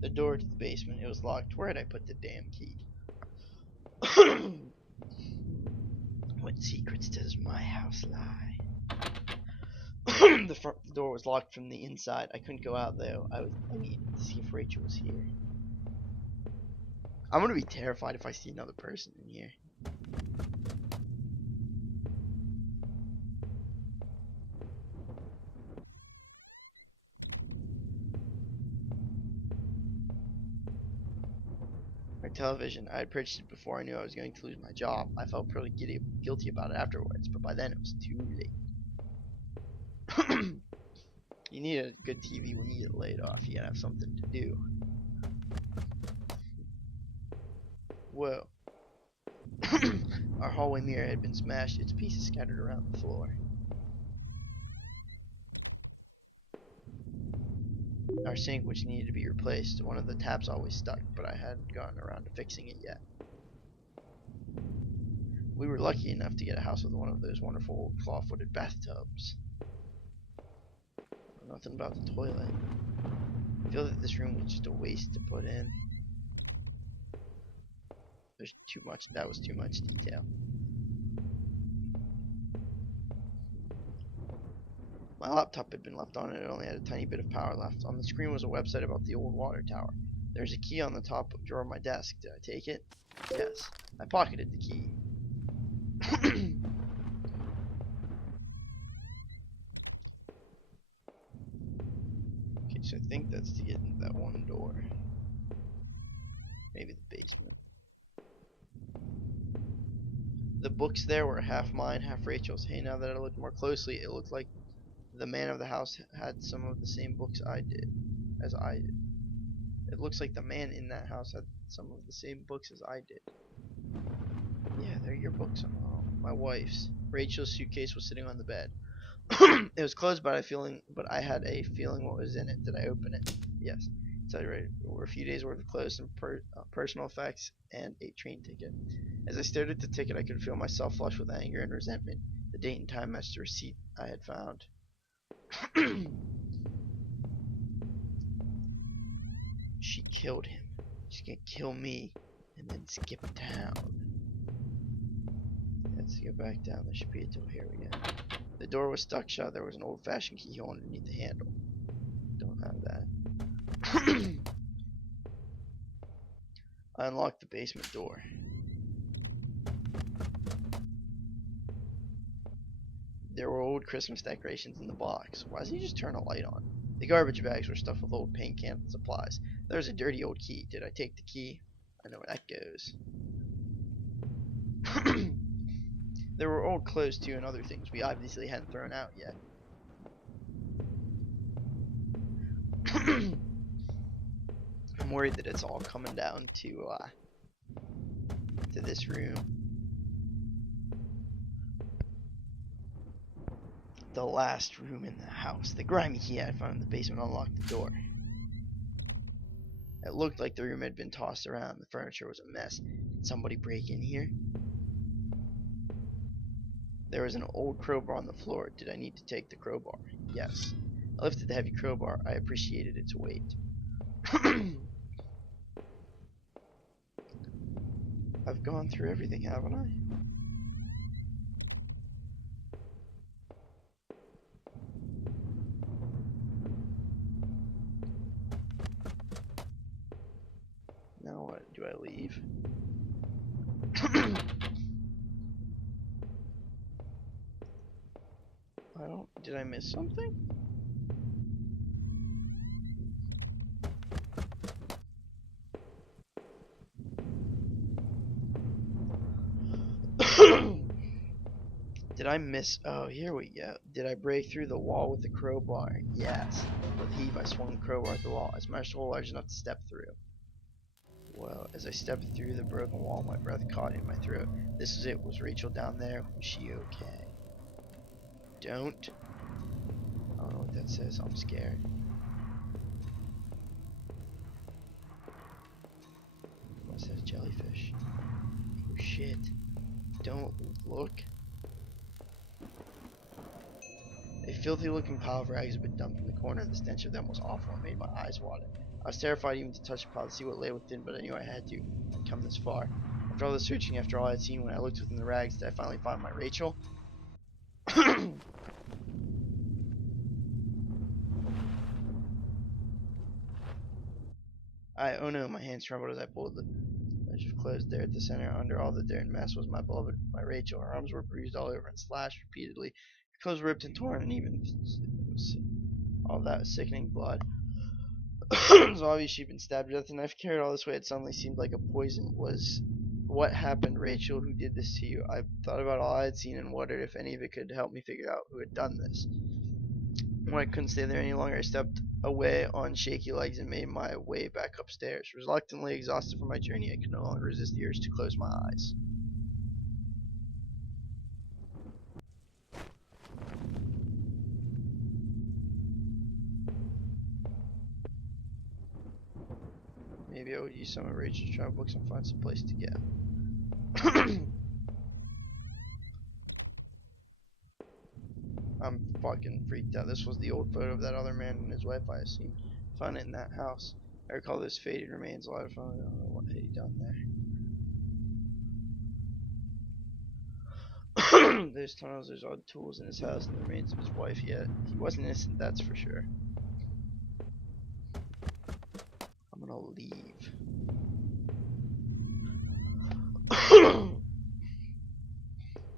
the door to the basement. It was locked. Where had I put the damn key? What secrets does my house lie? The front door was locked from the inside. I couldn't go out though. I needed to see if Rachel was here. I'm gonna be terrified if I see another person in here. My television, I had purchased it before I knew I was going to lose my job. I felt pretty guilty about it afterwards, but by then it was too late. You need a good TV when you get laid off. You gotta have something to do. Whoa. Our hallway mirror had been smashed, its pieces scattered around the floor. Our sink, which needed to be replaced, one of the taps always stuck, but I hadn't gotten around to fixing it yet. We were lucky enough to get a house with one of those wonderful old claw-footed bathtubs. Nothing about the toilet. I feel that this room was just a waste to put in. There's too much. That was too much detail. My laptop had been left on and it only had a tiny bit of power left. On the screen was a website about the old water tower. There's a key on the top drawer of my desk. Did I take it? Yes. I pocketed the key. Okay, so I think that's to get into that one door. Maybe the basement. The books there were half mine, half Rachel's. Hey, now that I looked more closely, it looked like the man of the house had some of the same books I did. It looks like the man in that house had some of the same books as I did. Yeah, they're your books. Oh, my wife's. Rachel's suitcase was sitting on the bed. It was closed, but I had a feeling what was in it. Did I open it? Yes. So there were a few days worth of clothes, some personal effects, and a train ticket. As I stared at the ticket, I could feel myself flush with anger and resentment. The date and time matched the receipt I had found. She killed him. She's gonna kill me and then skip town. Let's get back down. There should be a door here again. The door was stuck shut. There was an old-fashioned keyhole underneath the handle. Don't have that. I unlocked the basement door. There were old Christmas decorations in the box. Why doesn't he just turn a light on? The garbage bags were stuffed with old paint cans and supplies. There was a dirty old key. Did I take the key? I know where that goes. There were old clothes too and other things we obviously hadn't thrown out yet. I'm worried that it's all coming down to this room. The last room in the house. The grimy key I found in the basement unlocked the door. It looked like the room had been tossed around. The furniture was a mess. Did somebody break in here? There was an old crowbar on the floor. Did I need to take the crowbar? Yes. I lifted the heavy crowbar. I appreciated its weight. I've gone through everything, haven't I? Now what? Do I leave? Did I miss something? Did I miss? Oh, here we go. Did I break through the wall with the crowbar? Yes. With heave, I swung the crowbar at the wall. I smashed a hole large enough to step through. Well, as I stepped through the broken wall, my breath caught in my throat. This is it. Was Rachel down there? Was she okay? Don't. I don't know what that says. I'm scared. What says jellyfish? Oh shit. Don't look. A filthy looking pile of rags had been dumped in the corner. The stench of them was awful and made my eyes water. I was terrified even to touch the pile to see what lay within, but I knew I had to. I'd come this far. After all the searching, after all I had seen, when I looked within the rags, did I finally find my Rachel? Oh no, my hands trembled as I pulled the edge of clothes. There at the center, under all the dirt and mess, was my beloved, my Rachel. Her arms were bruised all over and slashed repeatedly. Her clothes ripped and torn, and even all that sickening blood. It was obvious she'd been stabbed to death. The knife carried all this way. It suddenly seemed like a poison. Was what happened, Rachel? Who did this to you? I thought about all I had seen and wondered if any of it could help me figure out who had done this. When I couldn't stay there any longer, I stepped away on shaky legs and made my way back upstairs. Reluctantly, exhausted from my journey, I could no longer resist the urge to close my eyes. Maybe I would use some of Rachel's travel books and find some place to get. I'm fucking freaked out. This was the old photo of that other man and his wife I assume. Found it in that house. I recall those faded remains. A lot of fun. I don't know what had he done there. Those tunnels, those odd tools in his house, and the remains of his wife. Yet he wasn't innocent, that's for sure. I'm gonna leave.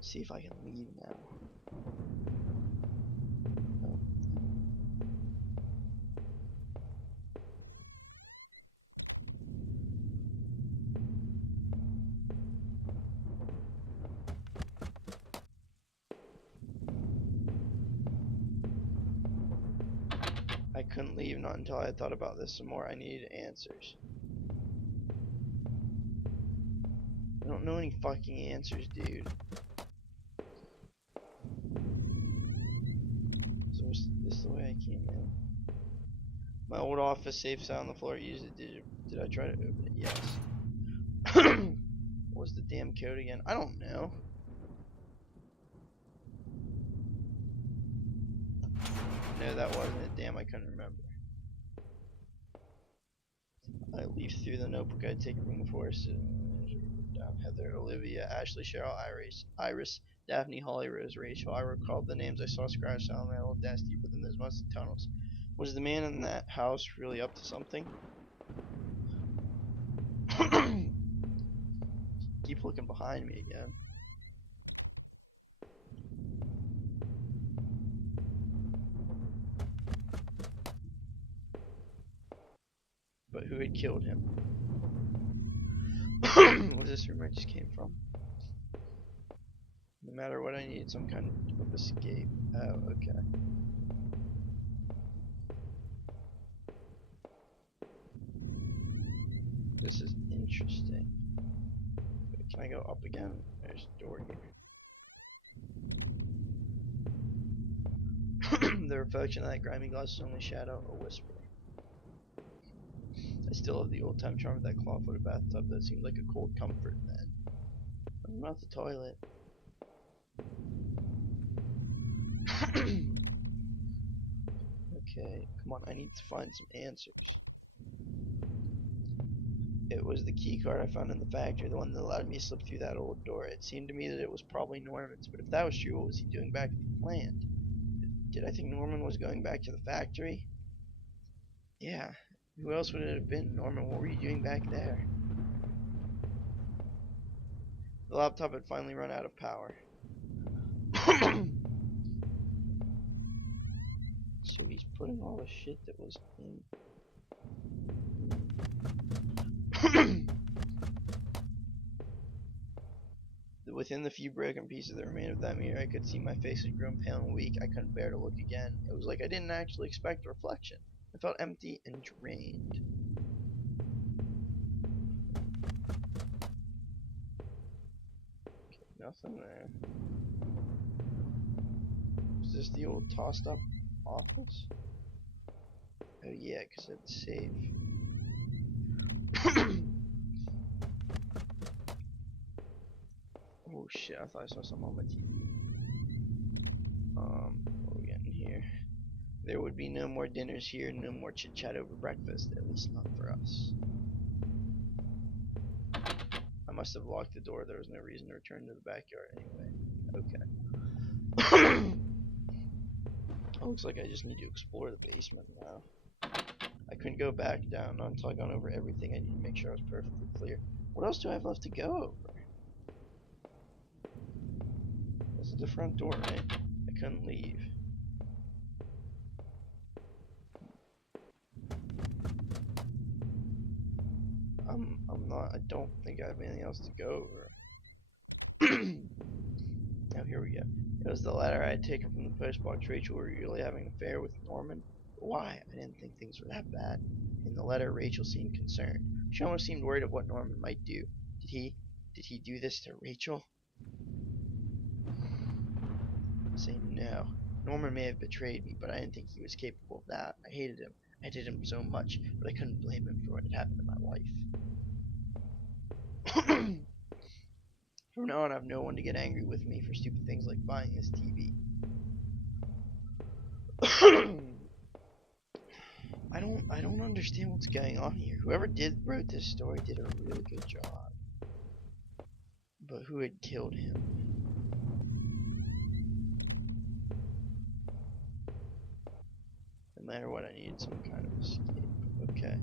See if I can leave now. No. I couldn't leave, not until I had thought about this some more. I needed answers. I don't know any fucking answers, dude. So is this the way I came in? My old office safe sat on the floor. Used it. Did I try to open it? Yes. What was the damn code again? I don't know. No, that wasn't it. Damn, I couldn't remember. I leafed through the notebook I'd taken from the forest. Heather, Olivia, Ashley, Cheryl, Iris, Daphne, Holly, Rose, Rachel. I recalled the names I saw scratched on my old desk deep within those musty tunnels. Was the man in that house really up to something? Keep looking behind me again. But who had killed him? Was this room I just came from? No matter what, I needed some kind of escape. Oh, okay. This is interesting. Wait, can I go up again? There's a door here. The reflection of that grimy glass is only shadow, a whisper. I still have the old time charm of that claw-footed bathtub that seemed like a cold comfort then. I'm not the toilet. Okay, come on, I need to find some answers. It was the key card I found in the factory, the one that allowed me to slip through that old door. It seemed to me that it was probably Norman's, but if that was true, what was he doing back at the plant? Did I think Norman was going back to the factory? Yeah. Who else would it have been? Norman, what were you doing back there? The laptop had finally run out of power. So he's putting all the shit that was in. Within the few broken pieces that remained of that mirror, I could see my face had grown pale and weak. I couldn't bear to look again. It was like I didn't actually expect a reflection. I felt empty and drained. Okay, nothing there. Is this the old tossed up office? Oh yeah, because it's safe. Oh shit, I thought I saw something on my TV. What are we getting here? There would be no more dinners here, no more chit chat over breakfast, at least not for us. I must have locked the door. There was no reason to return to the backyard anyway. Okay. Looks like I just need to explore the basement now. I couldn't go back down until I gone over everything. I need to make sure I was perfectly clear. What else do I have left to go over? This is the front door, right? I couldn't leave. I don't think I have anything else to go over. Now here we go. It was the letter I had taken from the postbox. Rachel were really having an affair with Norman. But why? I didn't think things were that bad. In the letter, Rachel seemed concerned. She almost seemed worried of what Norman might do. Did he do this to Rachel? Say no. Norman may have betrayed me, but I didn't think he was capable of that. I hated him. I hated him so much, but I couldn't blame him for what had happened to my wife. From now on, I have no one to get angry with me for stupid things like buying this TV. I don't understand what's going on here. Whoever wrote this story did a really good job. But who had killed him? No matter what, I needed some kind of escape. Okay.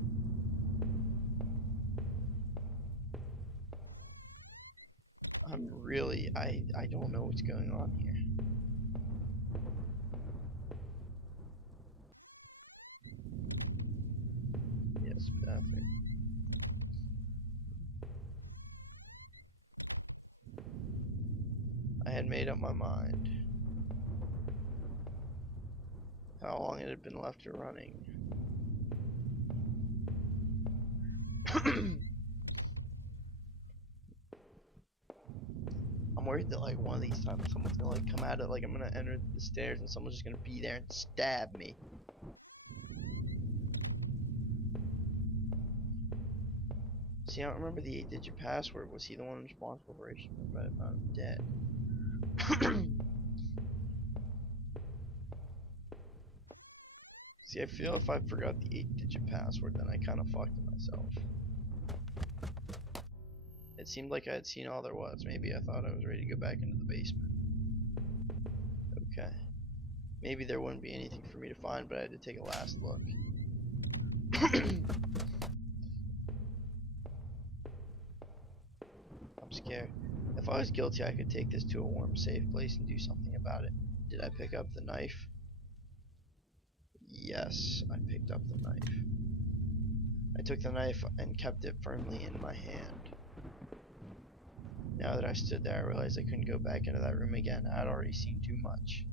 I don't know what's going on here. Yes, bathroom. I had made up my mind. How long it had been left running. I'm worried that like one of these times someone's gonna like come out of like I'm gonna enter the stairs and someone's just gonna be there and stab me. See, I don't remember the 8-digit password. Was he the one responsible for it? I found him dead. See, I feel if I forgot the 8-digit password, then I kind of fucked myself. It seemed like I had seen all there was. Maybe I thought I was ready to go back into the basement. Okay. Maybe there wouldn't be anything for me to find, but I had to take a last look. I'm scared. If I was guilty, I could take this to a warm, safe place and do something about it. Did I pick up the knife? Yes, I picked up the knife. I took the knife and kept it firmly in my hand. Now that I stood there, I realized I couldn't go back into that room again. I had already seen too much.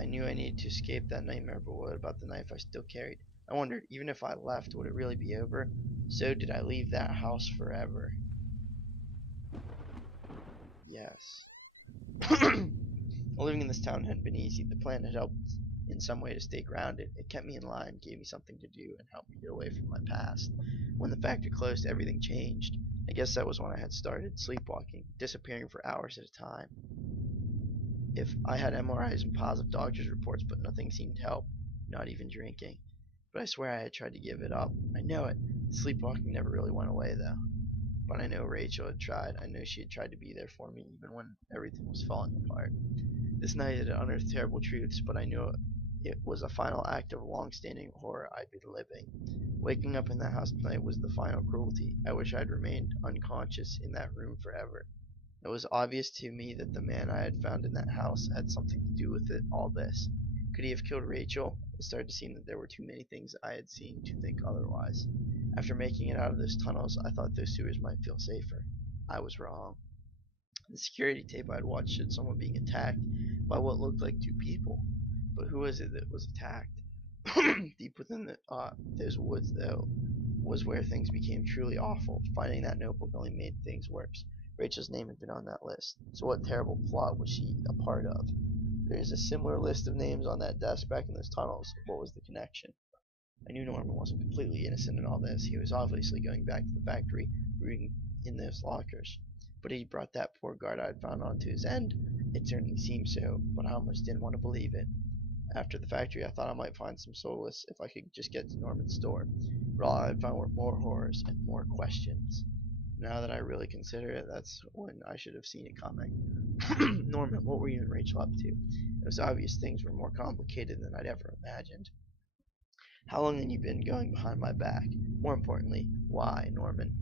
I knew I needed to escape that nightmare, but what about the knife I still carried? I wondered, even if I left, would it really be over? So did I leave that house forever? Yes. Living in this town hadn't been easy. The plan had helped in some way to stay grounded. It kept me in line, gave me something to do, and helped me get away from my past. When the factory closed, everything changed. I guess that was when I had started sleepwalking, disappearing for hours at a time. If I had MRIs and positive doctor's reports, but nothing seemed to help, not even drinking. But I swear I had tried to give it up. I know it. Sleepwalking never really went away, though. But I know Rachel had tried. I know she had tried to be there for me, even when everything was falling apart. This night had unearthed terrible truths, but I knew it was a final act of long-standing horror I'd been living. Waking up in that house tonight was the final cruelty. I wish I'd remained unconscious in that room forever. It was obvious to me that the man I had found in that house had something to do with all this. Could he have killed Rachel? It started to seem that there were too many things I had seen to think otherwise. After making it out of those tunnels, I thought those sewers might feel safer. I was wrong. The security tape I'd watched showed someone being attacked by what looked like two people. But who was it that was attacked? Deep within those woods, though, was where things became truly awful. Finding that notebook only made things worse. Rachel's name had been on that list. So what terrible plot was she a part of? There's a similar list of names on that desk back in those tunnels. What was the connection? I knew Norman wasn't completely innocent in all this. He was obviously going back to the factory, reading in those lockers. But he brought that poor guard I'd found onto his end. It certainly seemed so, but I almost didn't want to believe it. After the factory, I thought I might find some solace if I could just get to Norman's store. But all I had found were more horrors and more questions. Now that I really consider it, that's when I should have seen it coming. Norman, what were you and Rachel up to? It was obvious things were more complicated than I'd ever imagined. How long had you been going behind my back? More importantly, why, Norman?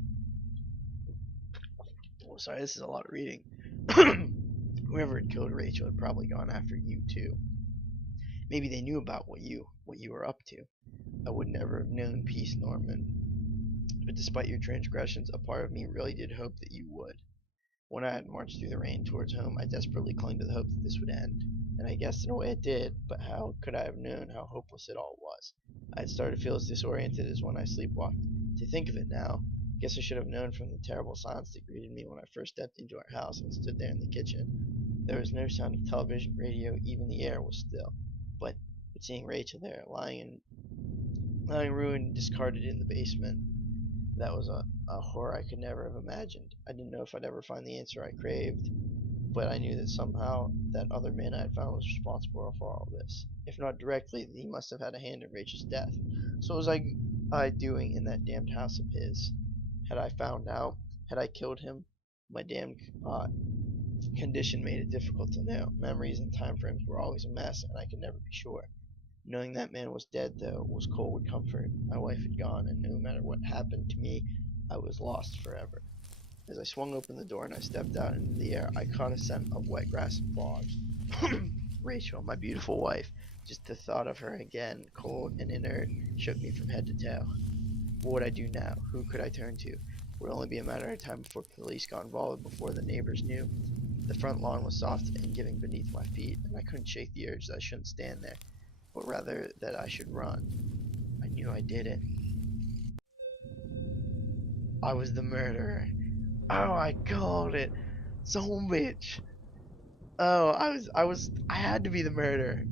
Oh, sorry, this is a lot of reading. Whoever had killed Rachel had probably gone after you too. Maybe they knew about what you were up to. I would never have known peace, Norman. But despite your transgressions, a part of me really did hope that you would. When I had marched through the rain towards home, I desperately clung to the hope that this would end. And I guess in a way it did, but how could I have known how hopeless it all was? I had started to feel as disoriented as when I sleepwalked. To think of it now, I guess I should have known from the terrible silence that greeted me when I first stepped into our house and stood there in the kitchen. There was no sound of television, radio, even the air was still. But seeing Rachel there, lying ruined and discarded in the basement, that was a horror I could never have imagined. I didn't know if I'd ever find the answer I craved, but I knew that somehow that other man I had found was responsible for all this. If not directly, he must have had a hand in Rachel's death. So what was I doing in that damned house of his? Had I found out? Had I killed him? My damned condition made it difficult to know. Memories and time frames were always a mess, and I could never be sure. Knowing that man was dead, though, was cold comfort. My wife had gone, and no matter what happened to me, I was lost forever. As I swung open the door and I stepped out into the air, I caught a scent of wet grass and frogs. Rachel, my beautiful wife. Just the thought of her again, cold and inert, shook me from head to toe. What would I do now? Who could I turn to? It would only be a matter of time before police got involved, before the neighbors knew. The front lawn was soft and giving beneath my feet, and I couldn't shake the urge that I shouldn't stand there, but rather that I should run. I knew I did it. I was the murderer. Oh, I called it. Son of a bitch. Oh, I had to be the murderer.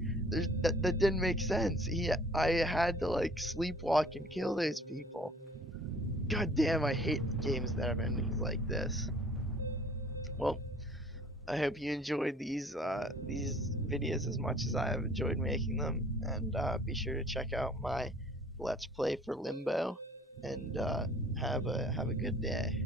That didn't make sense. I had to like sleepwalk and kill those people. God damn, I hate games that have endings like this. Well, I hope you enjoyed these videos as much as I have enjoyed making them, and be sure to check out my Let's Play for Limbo, and have a good day.